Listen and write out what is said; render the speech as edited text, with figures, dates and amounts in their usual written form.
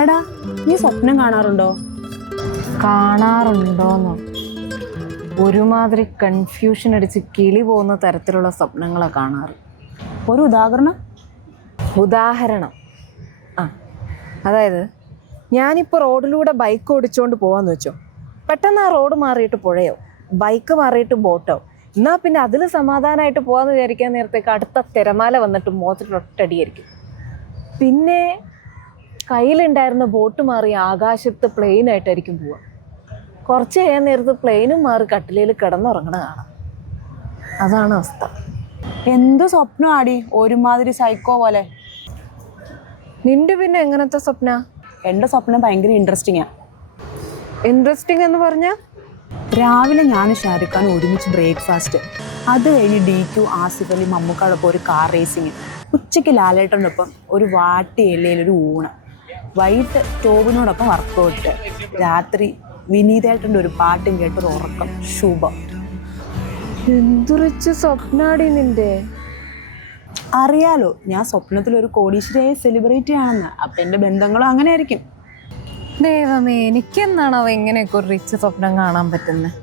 എടാ, നീ സ്വപ്നം കാണാറുണ്ടോ? കാണാറുണ്ടോന്നോ? ഒരുമാതിരി കൺഫ്യൂഷൻ അടിച്ച് കിളി പോകുന്ന തരത്തിലുള്ള സ്വപ്നങ്ങളാണ് കാണാറ്. ഒരു ഉദാഹരണം അതായത് ഞാനിപ്പോൾ റോഡിലൂടെ ബൈക്ക് ഓടിച്ചുകൊണ്ട് പോകാമെന്ന് വെച്ചോ. പെട്ടെന്ന് ആ റോഡ് മാറിയിട്ട് പുഴയോ ബൈക്ക് മാറിയിട്ട് ബോട്ടോ. എന്നാൽ പിന്നെ അതിൽ സമാധാനമായിട്ട് പോകാമെന്ന് വിചാരിക്കാൻ നേരത്തേക്ക് അടുത്ത തിരമാല വന്നിട്ട് മുഖത്തിലൊട്ടടിയായിരിക്കും. പിന്നെ കയ്യിലുണ്ടായിരുന്ന ബോട്ട് മാറി ആകാശത്ത് പ്ലെയിനായിട്ടായിരിക്കും പോവുക. കുറച്ച് കഴിയാൻ നേരത്ത് പ്ലെയിനും മാറി കട്ടിലയിൽ കിടന്നുറങ്ങണ കാണാം. അതാണ് അവസ്ഥ. എന്ത് സ്വപ്നം ആടി, ഒരുമാതിരി സൈക്കോ പോലെ. നിന്റെ പിന്നെ എങ്ങനത്തെ സ്വപ്ന? എൻ്റെ സ്വപ്നം ഭയങ്കര ഇൻട്രസ്റ്റിങ്ങാ. ഇൻട്രസ്റ്റിംഗ് എന്ന് പറഞ്ഞാൽ രാവിലെ ഞാനും ഷാരൂഖ് ഖാനും ഒരുമിച്ച് ബ്രേക്ക്ഫാസ്റ്റ്, അത് കഴിഞ്ഞ് DQ, ആസിഫ് അലി, മമ്മൂക്കാടൊപ്പം ഒരു കാർ റേസിങ്, ഉച്ചയ്ക്ക് ലാലേട്ടനൊപ്പം ഒരു വാട്ടി ഇലയിലൊരു ഊണ്, വൈകിട്ട് ടോബിനോടൊപ്പം വർക്കൗട്ട്, രാത്രി വിനീതേട്ടൻ്റെ ഒരു പാട്ടും കേട്ടൊരു ഉറക്കം. ശുഭം. എന്തുറിച്ച് സ്വപ്നാടി നിന്റെ. അറിയാലോ, ഞാൻ സ്വപ്നത്തിൽ ഒരു കോടീശ്വരിയായി സെലിബ്രിറ്റി ആണെന്ന്. അപ്പം എൻ്റെ ബന്ധങ്ങളും അങ്ങനെ ആയിരിക്കും. ദൈവമേ, എനിക്കെന്നാണോ ഇങ്ങനെയൊക്കെ ഒരു റിച്ച് സ്വപ്നം കാണാൻ പറ്റുന്നത്?